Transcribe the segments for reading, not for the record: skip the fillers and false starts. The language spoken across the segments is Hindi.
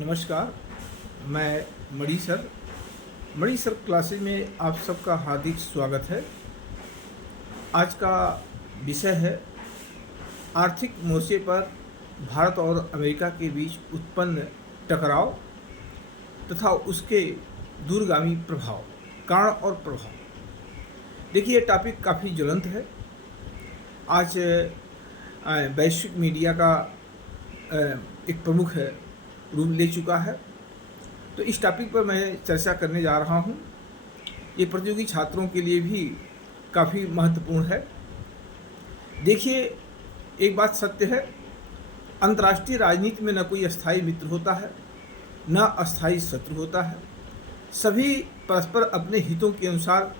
नमस्कार। मैं मणि सर क्लासेज में आप सबका हार्दिक स्वागत है। आज का विषय है आर्थिक मोर्चे पर भारत और अमेरिका के बीच उत्पन्न टकराव तथा उसके दूरगामी प्रभाव, कारण और प्रभाव। देखिए, ये टॉपिक काफ़ी ज्वलंत है। आज वैश्विक मीडिया का एक प्रमुख रूप ले चुका है। तो इस टॉपिक पर मैं चर्चा करने जा रहा हूँ। ये प्रतियोगी छात्रों के लिए भी काफ़ी महत्वपूर्ण है। देखिए, एक बात सत्य है, अंतर्राष्ट्रीय राजनीति में न कोई अस्थायी मित्र होता है, न अस्थायी शत्रु होता है। सभी परस्पर अपने हितों के अनुसार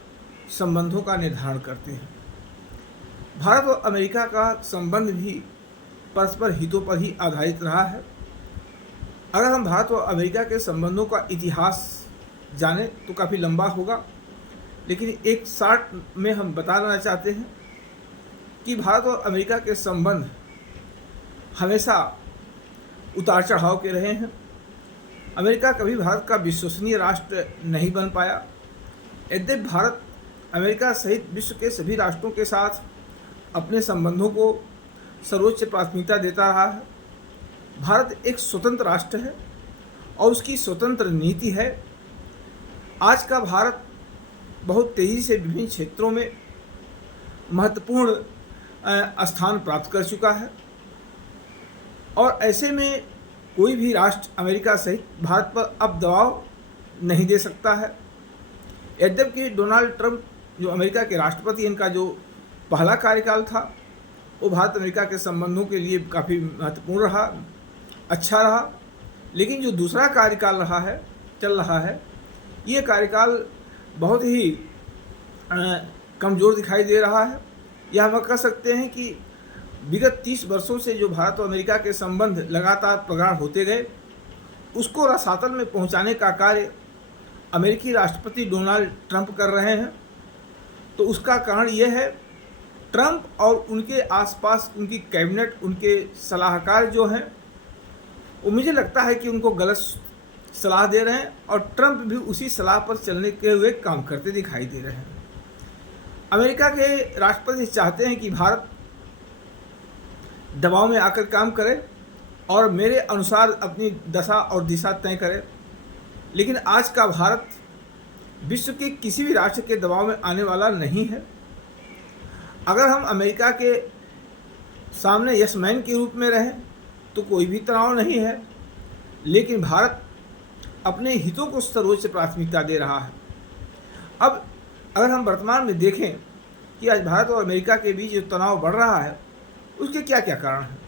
संबंधों का निर्धारण करते हैं। भारत और अमेरिका का संबंध भी परस्पर हितों पर ही आधारित रहा है। अगर हम भारत और अमेरिका के संबंधों का इतिहास जानें तो काफ़ी लंबा होगा, लेकिन एक शॉर्ट में हम बताना चाहते हैं कि भारत और अमेरिका के संबंध हमेशा उतार चढ़ाव के रहे हैं। अमेरिका कभी भारत का विश्वसनीय राष्ट्र नहीं बन पाया। यद्यपि भारत अमेरिका सहित विश्व के सभी राष्ट्रों के साथ अपने संबंधों को सर्वोच्च प्राथमिकता देता रहा है। भारत एक स्वतंत्र राष्ट्र है और उसकी स्वतंत्र नीति है। आज का भारत बहुत तेज़ी से विभिन्न क्षेत्रों में महत्वपूर्ण स्थान प्राप्त कर चुका है और ऐसे में कोई भी राष्ट्र अमेरिका सहित भारत पर अब दबाव नहीं दे सकता है। यद्यपि डोनाल्ड ट्रंप जो अमेरिका के राष्ट्रपति, इनका जो पहला कार्यकाल था वो भारत अमेरिका के संबंधों के लिए काफ़ी महत्वपूर्ण रहा, अच्छा रहा। लेकिन जो दूसरा कार्यकाल चल रहा है, ये कार्यकाल बहुत ही कमज़ोर दिखाई दे रहा है। यह हम कह सकते हैं कि विगत 30 वर्षों से जो भारत और अमेरिका के संबंध लगातार प्रगाढ़ होते गए, उसको रसातल में पहुंचाने का कार्य अमेरिकी राष्ट्रपति डोनाल्ड ट्रंप कर रहे हैं। तो उसका कारण यह है, ट्रंप और उनके आसपास उनकी कैबिनेट, उनके सलाहकार जो हैं, वो मुझे लगता है कि उनको गलत सलाह दे रहे हैं और ट्रंप भी उसी सलाह पर चलने के हुए काम करते दिखाई दे रहे हैं। अमेरिका के राष्ट्रपति चाहते हैं कि भारत दबाव में आकर काम करे और मेरे अनुसार अपनी दशा और दिशा तय करे। लेकिन आज का भारत विश्व के किसी भी राष्ट्र के दबाव में आने वाला नहीं है। अगर हम अमेरिका के सामने यस-मैन के रूप में रहें तो कोई भी तनाव नहीं है, लेकिन भारत अपने हितों को सर्वोच्च प्राथमिकता दे रहा है। अब अगर हम वर्तमान में देखें कि आज भारत और अमेरिका के बीच जो तनाव बढ़ रहा है, उसके क्या क्या कारण हैं?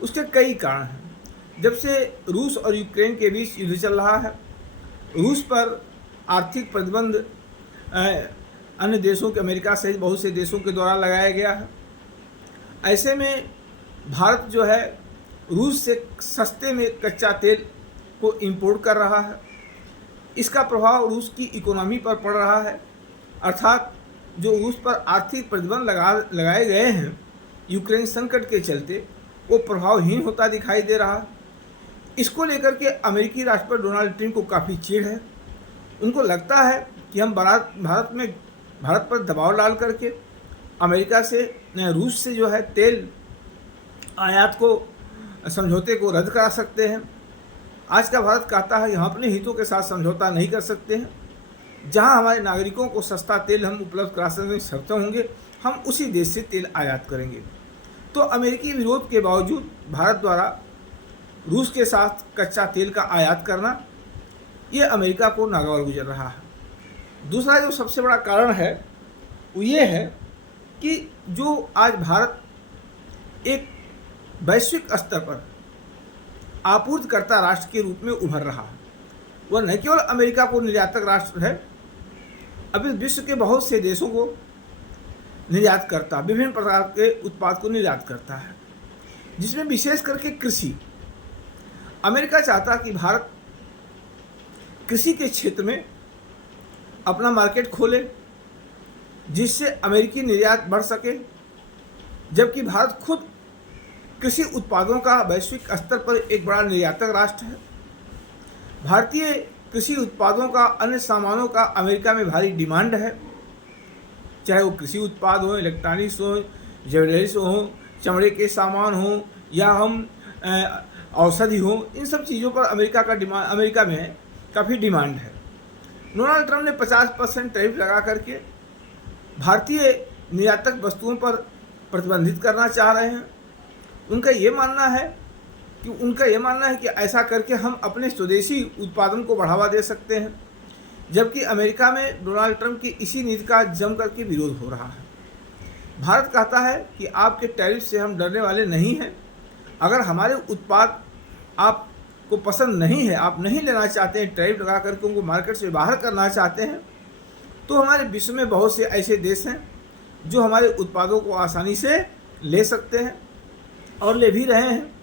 उसके कई कारण हैं। जब से रूस और यूक्रेन के बीच युद्ध चल रहा है, रूस पर आर्थिक प्रतिबंध अन्य देशों के, अमेरिका सहित बहुत से देशों के द्वारा लगाया गया है। ऐसे में भारत जो है रूस से सस्ते में कच्चा तेल को इंपोर्ट कर रहा है। इसका प्रभाव रूस की इकोनॉमी पर पड़ रहा है, अर्थात जो रूस पर आर्थिक प्रतिबंध लगाए गए हैं यूक्रेन संकट के चलते, वो प्रभावहीन होता दिखाई दे रहा है। इसको लेकर के अमेरिकी राष्ट्रपति डोनाल्ड ट्रंप को काफ़ी चिढ़ है। उनको लगता है कि हम भारत पर दबाव डाल करके अमेरिका से, रूस से जो है तेल आयात को, समझौते को रद्द करा सकते हैं। आज का भारत कहता है कि हम अपने हितों के साथ समझौता नहीं कर सकते हैं। जहां हमारे नागरिकों को सस्ता तेल हम उपलब्ध करा सकने में सक्षम होंगे, हम उसी देश से तेल आयात करेंगे। तो अमेरिकी विरोध के बावजूद भारत द्वारा रूस के साथ कच्चा तेल का आयात करना, ये अमेरिका को नागवार गुजर रहा है। दूसरा जो सबसे बड़ा कारण है वो ये है कि जो आज भारत एक वैश्विक स्तर पर आपूर्तिकर्ता राष्ट्र के रूप में उभर रहा है, वह न केवल अमेरिका को निर्यातक राष्ट्र है, अभी विश्व के बहुत से देशों को निर्यात करता, विभिन्न प्रकार के उत्पाद को निर्यात करता है, जिसमें विशेष करके कृषि। अमेरिका चाहता कि भारत कृषि के क्षेत्र में अपना मार्केट खोले, जिससे अमेरिकी निर्यात बढ़ सके, जबकि भारत खुद कृषि उत्पादों का वैश्विक स्तर पर एक बड़ा निर्यातक राष्ट्र है। भारतीय कृषि उत्पादों का, अन्य सामानों का अमेरिका में भारी डिमांड है, चाहे वो कृषि उत्पाद हो, इलेक्ट्रॉनिक्स हो, ज्वेलरीज हो, चमड़े के सामान हो, या हम औषधि हो, इन सब चीज़ों पर अमेरिका में काफ़ी डिमांड है। डोनाल्ड ट्रंप ने 50% टैरिफ लगा करके भारतीय निर्यातक वस्तुओं पर प्रतिबंधित करना चाह रहे हैं। उनका ये मानना है कि ऐसा करके हम अपने स्वदेशी उत्पादन को बढ़ावा दे सकते हैं, जबकि अमेरिका में डोनाल्ड ट्रंप की इसी नीति का जम करके विरोध हो रहा है। भारत कहता है कि आपके टैरिफ से हम डरने वाले नहीं हैं। अगर हमारे उत्पाद आपको पसंद नहीं है, आप नहीं लेना चाहते हैं, टैरिफ लगा करके उनको मार्केट से बाहर करना चाहते हैं, तो हमारे विश्व में बहुत से ऐसे देश हैं जो हमारे उत्पादों को आसानी से ले सकते हैं और ले भी रहे हैं।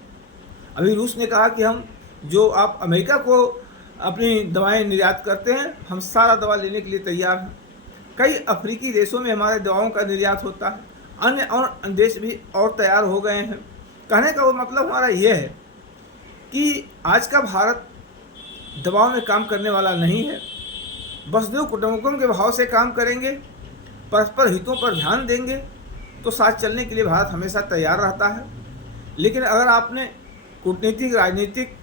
अभी रूस ने कहा कि हम जो आप अमेरिका को अपनी दवाएं निर्यात करते हैं, हम सारा दवा लेने के लिए तैयार हैं। कई अफ्रीकी देशों में हमारे दवाओं का निर्यात होता है। अन्य और देश भी और तैयार हो गए हैं। कहने का वो मतलब हमारा ये है कि आज का भारत दबाव में काम करने वाला नहीं है। वसुधैव कुटुंबकम के भाव से काम करेंगे, परस्पर हितों पर ध्यान देंगे तो साथ चलने के लिए भारत हमेशा तैयार रहता है। लेकिन अगर आपने कूटनीतिक, राजनीतिक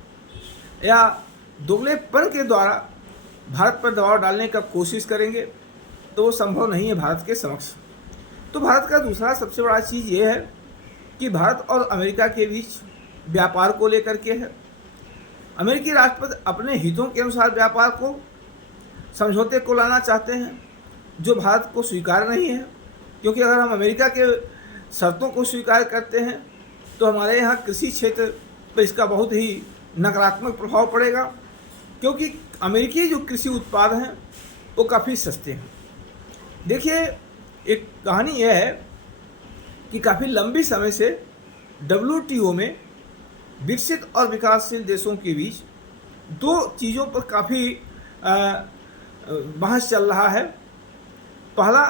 या दोगलेपन के द्वारा भारत पर दबाव डालने का कोशिश करेंगे तो वो संभव नहीं है भारत के समक्ष। तो भारत का दूसरा सबसे बड़ा चीज़ ये है कि भारत और अमेरिका के बीच व्यापार को लेकर के है। अमेरिकी राष्ट्रपति अपने हितों के अनुसार व्यापार को, समझौते को लाना चाहते हैं, जो भारत को स्वीकार नहीं है। क्योंकि अगर हम अमेरिका के शर्तों को स्वीकार करते हैं तो हमारे यहाँ कृषि क्षेत्र पर इसका बहुत ही नकारात्मक प्रभाव पड़ेगा, क्योंकि अमेरिकी जो कृषि उत्पाद हैं वो काफ़ी सस्ते हैं। देखिए, एक कहानी यह है कि काफ़ी लंबी समय से WTO में विकसित और विकासशील देशों के बीच दो चीज़ों पर काफ़ी बहस चल रहा है। पहला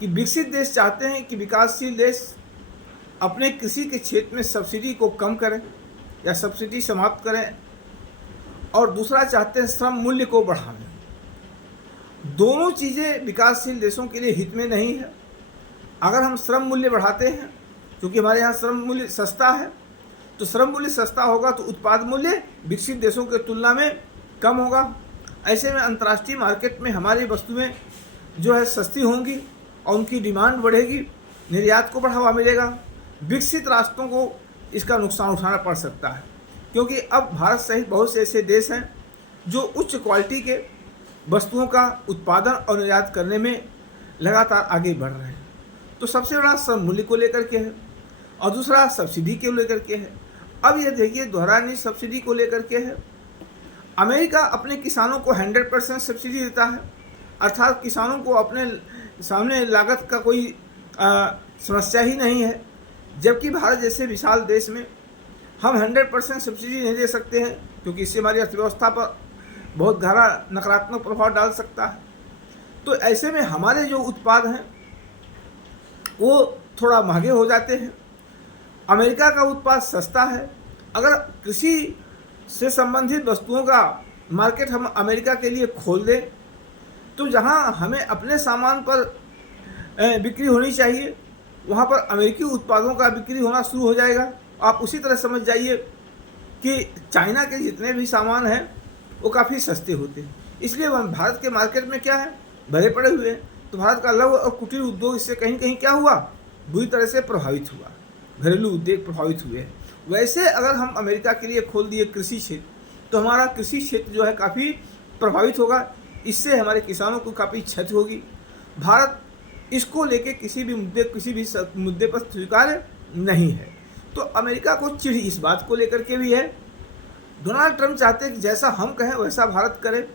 कि विकसित देश चाहते हैं कि विकासशील देश अपने कृषि के क्षेत्र में सब्सिडी को कम करें या सब्सिडी समाप्त करें, और दूसरा चाहते हैं श्रम मूल्य को बढ़ाएं। दोनों चीज़ें विकासशील देशों के लिए हित में नहीं है। अगर हम श्रम मूल्य बढ़ाते हैं, क्योंकि हमारे यहाँ श्रम मूल्य सस्ता है, तो श्रम मूल्य सस्ता होगा तो उत्पाद मूल्य विकसित देशों के तुलना में कम होगा। ऐसे में अंतर्राष्ट्रीय मार्केट में हमारी वस्तुएं जो है सस्ती होंगी और उनकी डिमांड बढ़ेगी, निर्यात को बढ़ावा मिलेगा। विकसित राष्ट्रों को इसका नुकसान उठाना पड़ सकता है, क्योंकि अब भारत सहित बहुत से ऐसे देश हैं जो उच्च क्वालिटी के वस्तुओं का उत्पादन और निर्यात करने में लगातार आगे बढ़ रहे हैं। तो सबसे बड़ा श्रम मूल्य को लेकर के है और दूसरा सब्सिडी को लेकर के है। अब ये देखिए, दोहरानी सब्सिडी को लेकर के है। अमेरिका अपने किसानों को 100% सब्सिडी देता है, अर्थात किसानों को अपने सामने लागत का कोई समस्या ही नहीं है, जबकि भारत जैसे विशाल देश में हम 100% सब्सिडी नहीं दे सकते हैं, क्योंकि इससे हमारी अर्थव्यवस्था पर बहुत गहरा नकारात्मक प्रभाव डाल सकता है। तो ऐसे में हमारे जो उत्पाद हैं वो थोड़ा महंगे हो जाते हैं। अमेरिका का उत्पाद सस्ता है। अगर कृषि से संबंधित वस्तुओं का मार्केट हम अमेरिका के लिए खोल दें तो जहां हमें अपने सामान पर बिक्री होनी चाहिए, वहां पर अमेरिकी उत्पादों का बिक्री होना शुरू हो जाएगा। आप उसी तरह समझ जाइए कि चाइना के जितने भी सामान हैं वो काफ़ी सस्ते होते हैं, इसलिए भारत के मार्केट में क्या है, भरे पड़े हुए हैं। तो भारत का लघु और कुटीर उद्योग इससे कहीं कहीं क्या हुआ, बुरी तरह से प्रभावित हुआ। घरेलू उद्योग प्रभावित हुए हैं। वैसे अगर हम अमेरिका के लिए खोल दिए कृषि क्षेत्र, तो हमारा कृषि क्षेत्र जो है काफ़ी प्रभावित होगा। इससे हमारे किसानों को काफ़ी क्षति होगी। भारत इसको लेके किसी भी मुद्दे पर स्वीकार्य नहीं है। तो अमेरिका को चिढ़ इस बात को लेकर के भी है। डोनाल्ड ट्रंप चाहते हैं कि जैसा हम कहें वैसा भारत करे,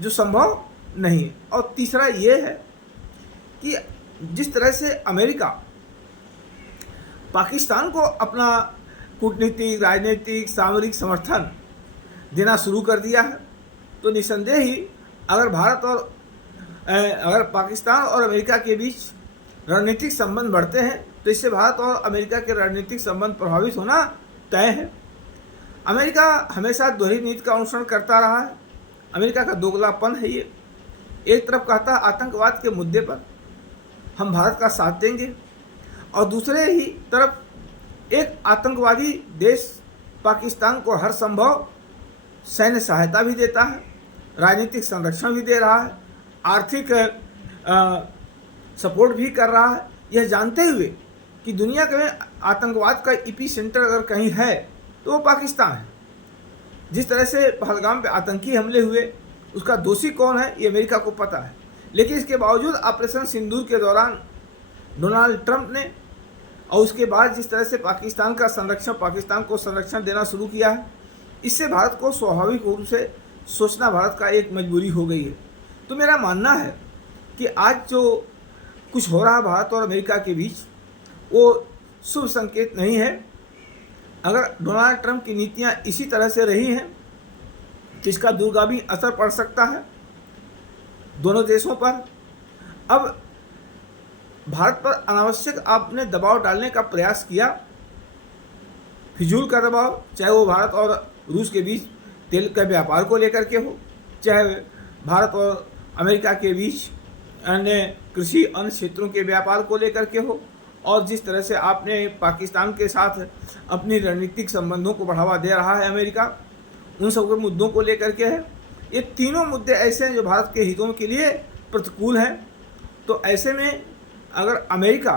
जो संभव नहीं है। और तीसरा ये है कि जिस तरह से अमेरिका पाकिस्तान को अपना कूटनीतिक, राजनीतिक, सामरिक समर्थन देना शुरू कर दिया है, तो निसंदेह ही अगर पाकिस्तान और अमेरिका के बीच रणनीतिक संबंध बढ़ते हैं तो इससे भारत और अमेरिका के रणनीतिक संबंध प्रभावित होना तय है। अमेरिका हमेशा दोहरी नीति का अनुसरण करता रहा है। अमेरिका का दोगलापन है ये। एक तरफ कहता है आतंकवाद के मुद्दे पर हम भारत का साथ देंगे, और दूसरे ही तरफ एक आतंकवादी देश पाकिस्तान को हर संभव सैन्य सहायता भी देता है, राजनीतिक संरक्षण भी दे रहा है, आर्थिक सपोर्ट भी कर रहा है, यह जानते हुए कि दुनिया में आतंकवाद का एपी सेंटर अगर कहीं है तो वो पाकिस्तान है। जिस तरह से पहलगाम पे आतंकी हमले हुए, उसका दोषी कौन है ये अमेरिका को पता है। लेकिन इसके बावजूद ऑपरेशन सिंदूर के दौरान डोनाल्ड ट्रंप ने और उसके बाद जिस तरह से पाकिस्तान को संरक्षण देना शुरू किया है, इससे भारत को स्वाभाविक रूप से सोचना भारत का एक मजबूरी हो गई है। तो मेरा मानना है कि आज जो कुछ हो रहा है भारत और अमेरिका के बीच, वो शुभ संकेत नहीं है। अगर डोनाल्ड ट्रंप की नीतियां इसी तरह से रही हैं तो इसका दूरगामी असर पड़ सकता है दोनों देशों पर। अब भारत पर अनावश्यक आपने दबाव डालने का प्रयास किया, फिजूल का दबाव, चाहे वो भारत और रूस के बीच तेल के व्यापार को लेकर के हो, चाहे भारत और अमेरिका के बीच अन्य कृषि अन्य क्षेत्रों के व्यापार को लेकर के हो, और जिस तरह से आपने पाकिस्तान के साथ अपनी रणनीतिक संबंधों को बढ़ावा दे रहा है अमेरिका, उन सब के मुद्दों को लेकर के है। ये तीनों मुद्दे ऐसे हैं जो भारत के हितों के लिए प्रतिकूल हैं। तो ऐसे में अगर अमेरिका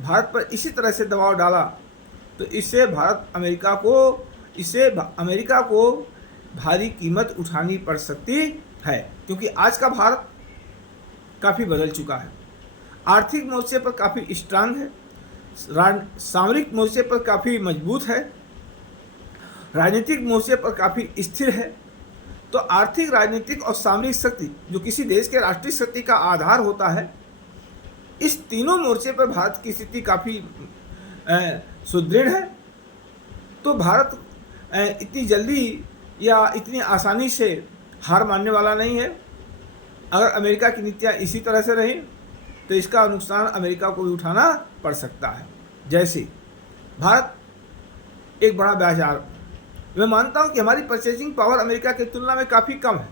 भारत पर इसी तरह से दबाव डाला तो इससे अमेरिका को भारी कीमत उठानी पड़ सकती है, क्योंकि आज का भारत काफ़ी बदल चुका है। आर्थिक मोर्चे पर काफ़ी स्ट्रांग है, सामरिक मोर्चे पर काफ़ी मजबूत है, राजनीतिक मोर्चे पर काफ़ी स्थिर है। तो आर्थिक, राजनीतिक और सामरिक शक्ति जो किसी देश के राष्ट्रीय शक्ति का आधार होता है, इस तीनों मोर्चे पर भारत की स्थिति काफ़ी सुदृढ़ है। तो भारत इतनी जल्दी या इतनी आसानी से हार मानने वाला नहीं है। अगर अमेरिका की नीतियाँ इसी तरह से रहीं तो इसका नुकसान अमेरिका को भी उठाना पड़ सकता है। जैसे भारत एक बड़ा बाजार, मैं मानता हूँ कि हमारी परचेजिंग पावर अमेरिका की तुलना में काफ़ी कम है,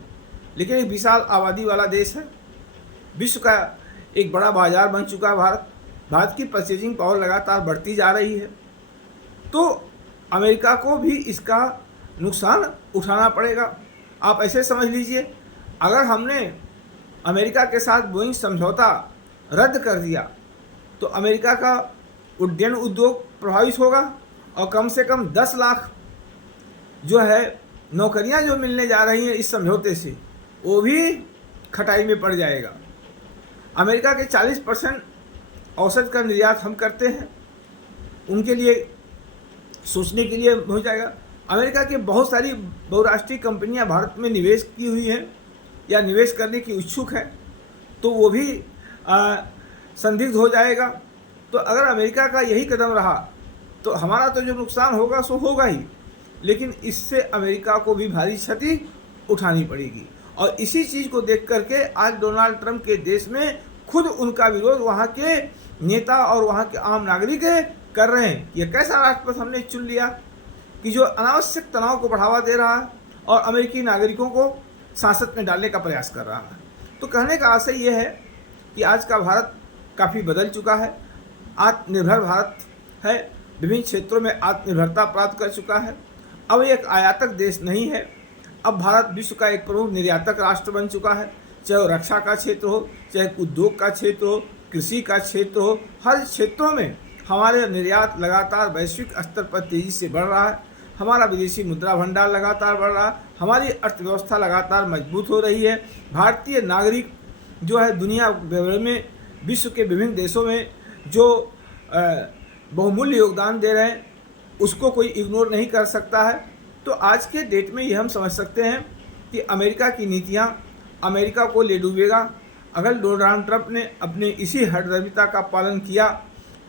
लेकिन एक विशाल आबादी वाला देश है, विश्व का एक बड़ा बाजार बन चुका है भारत की परचेजिंग पावर लगातार बढ़ती जा रही है। तो अमेरिका को भी इसका नुकसान उठाना पड़ेगा। आप ऐसे समझ लीजिए, अगर हमने अमेरिका के साथ बोइंग समझौता रद्द कर दिया तो अमेरिका का उड्डयन उद्योग प्रभावित होगा, और कम से कम 10 लाख जो है नौकरियां जो मिलने जा रही हैं इस समझौते से, वो भी खटाई में पड़ जाएगा। अमेरिका के 40% औसत का निर्यात हम करते हैं, उनके लिए सोचने के लिए हो जाएगा। अमेरिका की बहुत सारी बहुराष्ट्रीय कंपनियां भारत में निवेश की हुई हैं या निवेश करने की इच्छुक हैं, तो वो भी संदिग्ध हो जाएगा। तो अगर अमेरिका का यही कदम रहा तो हमारा तो जो नुकसान होगा सो होगा ही, लेकिन इससे अमेरिका को भी भारी क्षति उठानी पड़ेगी। और इसी चीज़ को देख करके आज डोनाल्ड ट्रंप के देश में खुद उनका विरोध वहाँ के नेता और वहाँ के आम नागरिक कर रहे हैं। ये कैसा राष्ट्रपति हमने चुन लिया कि जो अनावश्यक तनाव को बढ़ावा दे रहा है और अमेरिकी नागरिकों को सांसद में डालने का प्रयास कर रहा है। तो कहने का आशय ये है कि आज का भारत काफ़ी बदल चुका है, आत्मनिर्भर भारत है, विभिन्न क्षेत्रों में आत्मनिर्भरता प्राप्त कर चुका है। अब एक आयातक देश नहीं है, अब भारत विश्व का एक प्रमुख निर्यातक राष्ट्र बन चुका है। चाहे वो रक्षा का क्षेत्र हो, चाहे उद्योग का क्षेत्र हो, कृषि का क्षेत्र हो, हर क्षेत्रों में हमारे निर्यात लगातार वैश्विक स्तर पर तेज़ी से बढ़ रहा है। हमारा विदेशी मुद्रा भंडार लगातार बढ़ रहा है, हमारी अर्थव्यवस्था लगातार मजबूत हो रही है। भारतीय नागरिक जो है दुनिया भर में विश्व के विभिन्न देशों में जो बहुमूल्य योगदान दे रहे हैं उसको कोई इग्नोर नहीं कर सकता है। तो आज के डेट में ये हम समझ सकते हैं कि अमेरिका की नीतियाँ अमेरिका को ले डूबेगा। अगर डोनाल्ड ट्रंप ने अपने इसी हठधर्मिता का पालन किया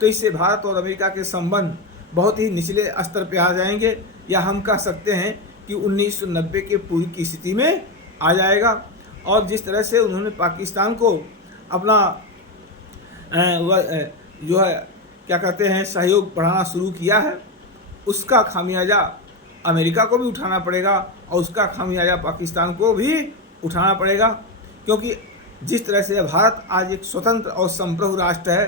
तो इससे भारत और अमेरिका के संबंध बहुत ही निचले स्तर पर आ जाएंगे, या हम कह सकते हैं कि 1990 के पूर्व की स्थिति में आ जाएगा। और जिस तरह से उन्होंने पाकिस्तान को अपना जो है क्या कहते हैं सहयोग बढ़ाना शुरू किया है, उसका खामियाजा अमेरिका को भी उठाना पड़ेगा और उसका खामियाजा पाकिस्तान को भी उठाना पड़ेगा, क्योंकि जिस तरह से भारत आज एक स्वतंत्र और संप्रभु राष्ट्र है,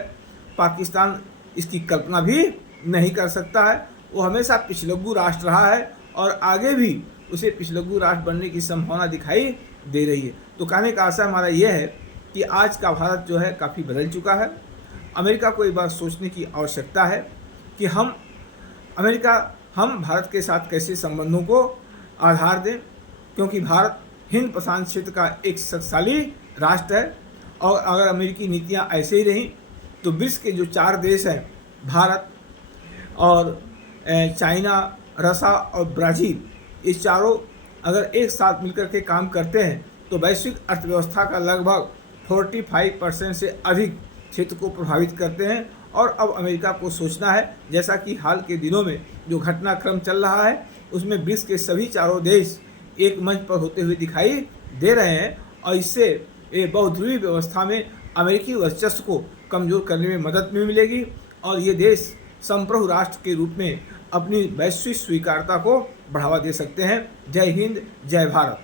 पाकिस्तान इसकी कल्पना भी नहीं कर सकता है। वो हमेशा पिछलग्गू राष्ट्र रहा है और आगे भी उसे पिछलग्गू राष्ट्र बनने की संभावना दिखाई दे रही है। तो कहने का आशा हमारा यह है कि आज का भारत जो है काफ़ी बदल चुका है। अमेरिका को एक बार सोचने की आवश्यकता है कि हम भारत के साथ कैसे संबंधों को आधार दें, क्योंकि भारत हिंद प्रशांत क्षेत्र का एक शक्तिशाली राष्ट्र है और अगर अमेरिकी नीतियां ऐसे ही रहीं तो विश्व के जो 4 देश हैं, भारत और चाइना, रसिया और ब्राज़ील, ये चारों अगर एक साथ मिलकर के काम करते हैं तो वैश्विक अर्थव्यवस्था का लगभग 45% से अधिक क्षेत्र को प्रभावित करते हैं। और अब अमेरिका को सोचना है, जैसा कि हाल के दिनों में जो घटनाक्रम चल रहा है उसमें विश्व के सभी 4 देश एक मंच पर होते हुए दिखाई दे रहे हैं और इससे ये बहुध्रुवीय व्यवस्था में अमेरिकी वर्चस्व को कमज़ोर करने में मदद भी मिलेगी और ये देश संप्रभु राष्ट्र के रूप में अपनी वैश्विक स्वीकार्यता को बढ़ावा दे सकते हैं। जय हिंद, जय भारत।